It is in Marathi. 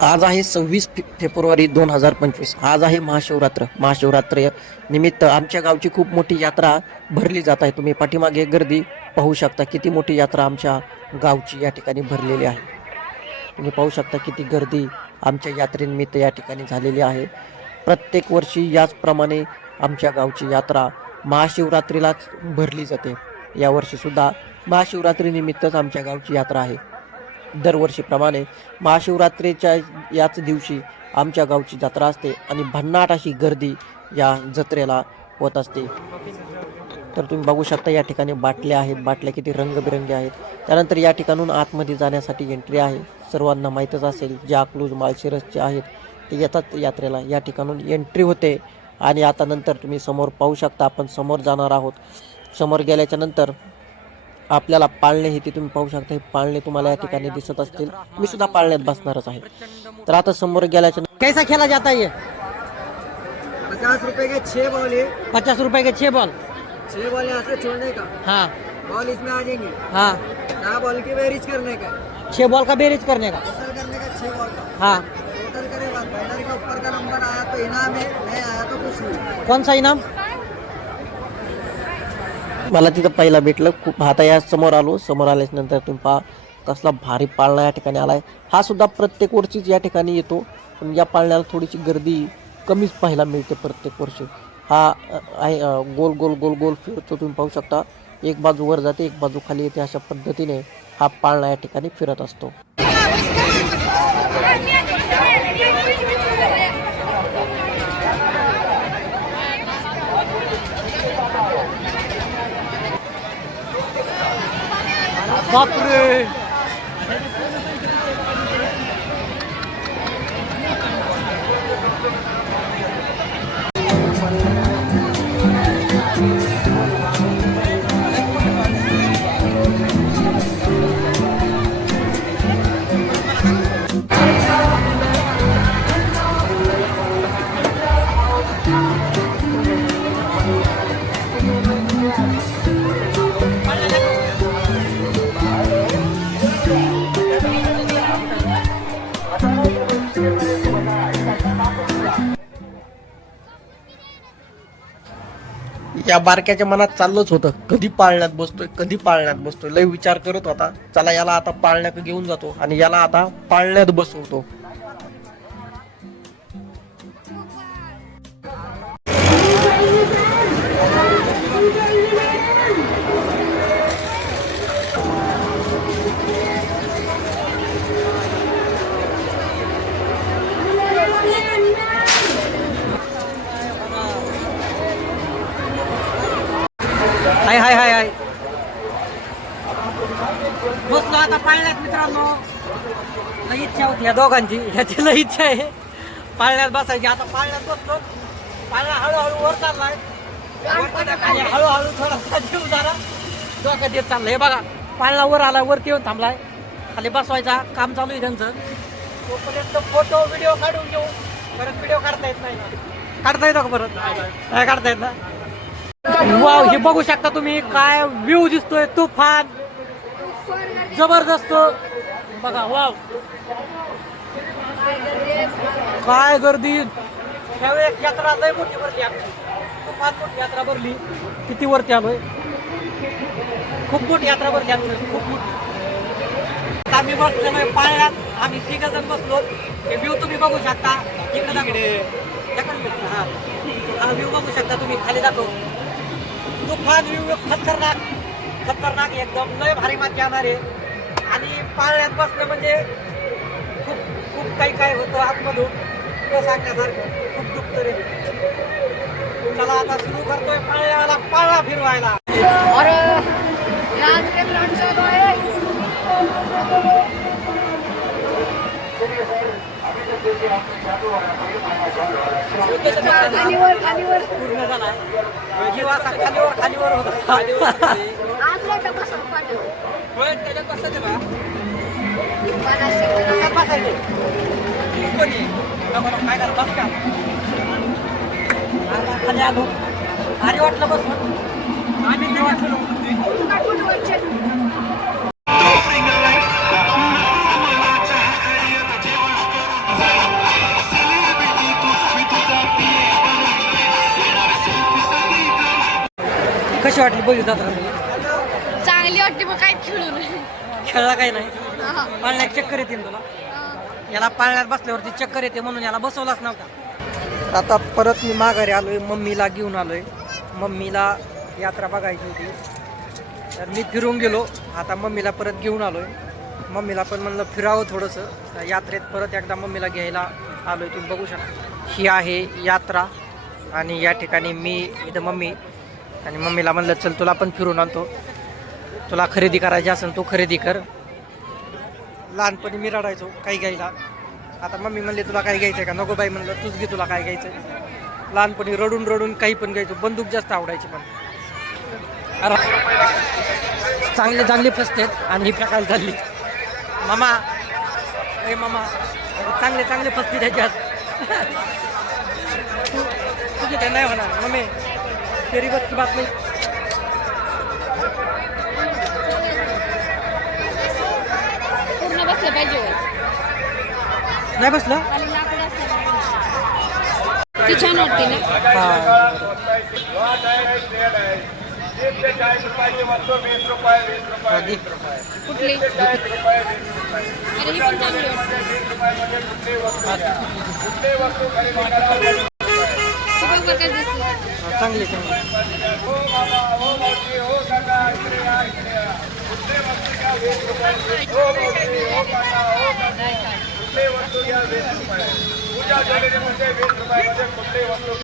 आज आहे सव्वीस फे- फेब्रुवारी दोन हजार पंचवीस. आज आहे महाशिवरात्र. महाशिवरात्र निमित्त आमच्या गावची खूप मोठी यात्रा भरली जात आहे. तुम्ही पाठीमागे गर्दी पाहू शकता किती मोठी यात्रा आमच्या गावची या ठिकाणी भरलेली आहे. तुम्ही पाहू शकता किती गर्दी आमच्या यात्रेनिमित्त या ठिकाणी झालेली आहे. प्रत्येक वर्षी याचप्रमाणे आमच्या गावची यात्रा महाशिवरात्रीलाच भरली जाते. यावर्षीसुद्धा महाशिवरात्रीनिमित्तच आमच्या गावची यात्रा आहे. दरवर्षीप्रमाणे महाशिवरात्रीच्या याच दिवशी आमच्या गावची जत्रा असते आणि भन्नाट अशी गर्दी या जत्रेला होत असते. तर तुम्ही बघू शकता या ठिकाणी बाटल्या आहेत. बाटल्या किती रंगबिरंगी आहेत. त्यानंतर या ठिकाणून आतमध्ये जाण्यासाठी एंट्री आहे. सर्वांना माहीतच असेल जे अकलूज माळशिरसचे आहेत. ते येतात यात्रेला. या ठिकाणून एंट्री होते आणि आता नंतर तुम्ही समोर पाहू शकता. आपण समोर जाणार आहोत. समोर गेल्याच्यानंतर आपल्याला पाळणे हे ते तुम्ही पाहू शकता हे पाळणे तुम्हाला या ठिकाणी दिसत असतील. मी सुद्धा पाळण्यात बसणारच आहे. तर आता समोर गेल्याच्या कैसा खेळा जाता है ये? पचास रुपए के छह बॉल है। पचास रुपए के छह बॉल छह बॉल यहाँ से छोड़ने का। हाँ। बॉल इसमें आ जाएँगे। हाँ। चार बॉल की बेरीज करने का। छह बॉल का बेरीज करने का? टोटल करने का छह बॉल का। हाँ। टोटल करे बाद। बैनर के ऊपर का नंबर आया तो इनाम है। नहीं आया तो कुछ नहीं कौन सा इनाम? मला तिथं पहिला भेटलं. खूप आता या समोर आलो. समोर आल्याच्यानंतर तुम्ही पहा कसला भारी पाळणा या ठिकाणी आलाय. हा सुद्धा प्रत्येक वर्षीच या ठिकाणी येतो. पण या पाळण्याला थोडीशी गर्दी कमीच पाहायला मिळते प्रत्येक वर्षी. हा आहे गोल गोल गोल गोल फिरतो तुम्ही पाहू शकता. एक बाजू वर जाते एक बाजू खाली येते अशा पद्धतीने हा पाळणा या ठिकाणी फिरत असतो. বাপরে। या बारक्याच्या मनात चाललंच होतं. कधी पाळण्यात बसतोय कधी पाळण्यात बसतोय? लय विचार करत होता. चला याला आता पाळण्यात घेऊन जातो आणि याला आता पाळण्यात बसवतो. पाळण्यात मित्रांनो लई इच्छा होती या दोघांची. ह्याची लई इच्छा आहे. पाळण्यात बसायची. आता पाळण्यात बसतो पाळणा हळूहळू वर चाललाय. हळूहळू थोडासा जीव जरा डोक्यात देत चाललाय. बघा पाळणा वर आला वरती येऊन थांबलाय. खाली बसवायचा. काम चालू आहे त्यांचं. तोपर्यंत फोटो व्हिडिओ काढून घेऊ. परत व्हिडिओ काढता येत नाही काढता येतो का परत? नाही काढता येत ना. वाव हे बघू शकता तुम्ही. काय व्ह्यू दिसतोय. तुफान. जबरदस्त. बघा वाव. काय गर्दी. त्यावेळेस यात्रा लय मोठी भरली आमची. तुफान मोठी यात्रा भरली. किती वरती आलोय? खूप मोठी यात्रा भरली आमची. खूप मोठी. आम्ही बसलोय पाळण्यात आम्ही तिघ जण बसलो. हे व्ह्यू तुम्ही बघू शकता. इकडे दाखव. हा. हा व्ह्यू बघू शकता तुम्ही. खाली दाखव. तुफान व्ह्यू खतरनाक. खतरनाक एकदम. लय भारी मजा येणार आहे. आणि पाळण्यात बसणं म्हणजे खूप खूप काही काय होतं आतमधून ते सांगण्यासारखं. खूप दुखतं रे चला आता सुरू करतोय पाळण्याला पाळणा फिरवायला. खालीवर खालीवर। पूर्ण झाला. असा खालीवर खालीवर होता. काय करत बस खाली आलो. अरे वाटलं बस आम्ही ते वाटलं. कशी वाटली बघित जात्रा तुला चांगली वाटते मग काय खेळून खेळला काही नाही. हा. पाळण्यात चक्कर येते ना तुला. हा. याला पाळण्यात बसल्यावरती चक्कर येते म्हणून याला बसवलाच नव्हता. आता परत मी माघारी आलोय मम्मीला घेऊन आलोय. मम्मीला यात्रा बघायची होती. तर मी फिरून गेलो. आता मम्मीला परत घेऊन आलोय. मम्मीला पण म्हणलं फिरावं थोडंसं. यात्रेत परत एकदा मम्मीला घ्यायला आलोय. तुम्ही बघू शकता. ही आहे यात्रा. आणि या ठिकाणी मी इथं मम्मी. आणि मम्मीला म्हणलं चल तुला पण फिरून आणतो. तुला खरेदी करायची असेल तू खरेदी कर. लहानपणी मी रडायचो काही घ्यायला. आता मम्मी म्हणले तुला काय घ्यायचं आहे का? नको बाई म्हणलं तूच घे तुला काय घ्यायचं आहे लहानपणी रडून रडून काही पण घ्यायचो. बंदूक जास्त आवडायची पण अरे चांगले चांगले फसतेत आणि ही प्रकार झाली. मामा ए मामा चांगले चांगले फसते त्याच्यात. तू तुझे काय नाही होणार. मम्मी तेरी बस की बात नाही. बसलं पाहिजे नाही बसलं. ती छान वाटते ना? कुठली? अरे ही पण चांगली वाटते. बघ बरं काय